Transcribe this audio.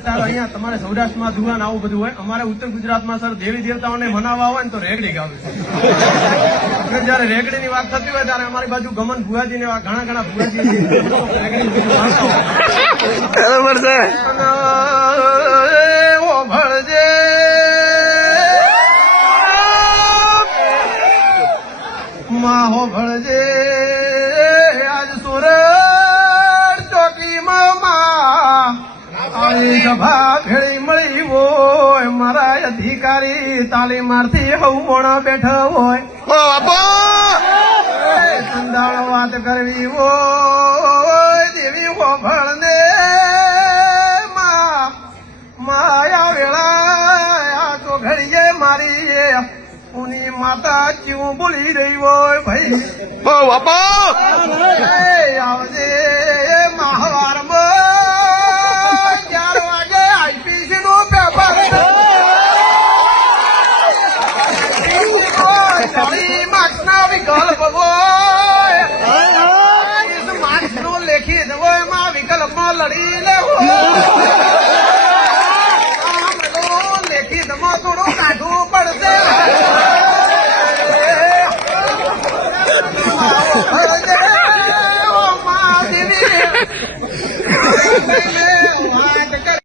Sir અહીંયા તમારે સૌરાષ્ટ્રમાં ધુવાન આવું બધું હોય અમારે ઉત્તર ગુજરાતમાં સર દેવી દેવતાઓને મનાવવા હોય ને તો રેગડી ગાવે છે. જયારે રેગડીની વાત થતી હોય ત્યારે અમારી બાજુ ગમન ભુવાજી ને ઘણા ઘણા ભુવાજી બરોબર છે. ઓ ભળજે માહો ભળજે આની સભા ભેળી મળી હોય મારા અધિકારી તાલીમાર્થી હવણ બેઠા હોય. ઓ બાપુ! સંદાળ વાત કરવી હોય દેવી હોભળને માં માયા વેળા આ તો ઘડીએ મારી ઉની માતા ચીવું બોલી રહી હોય ભાઈ? ઓ બાપુ! આવજે. કાળી માર્ક્સ ના લેખી દવો એમાં વિકલ્પ લડી લેવો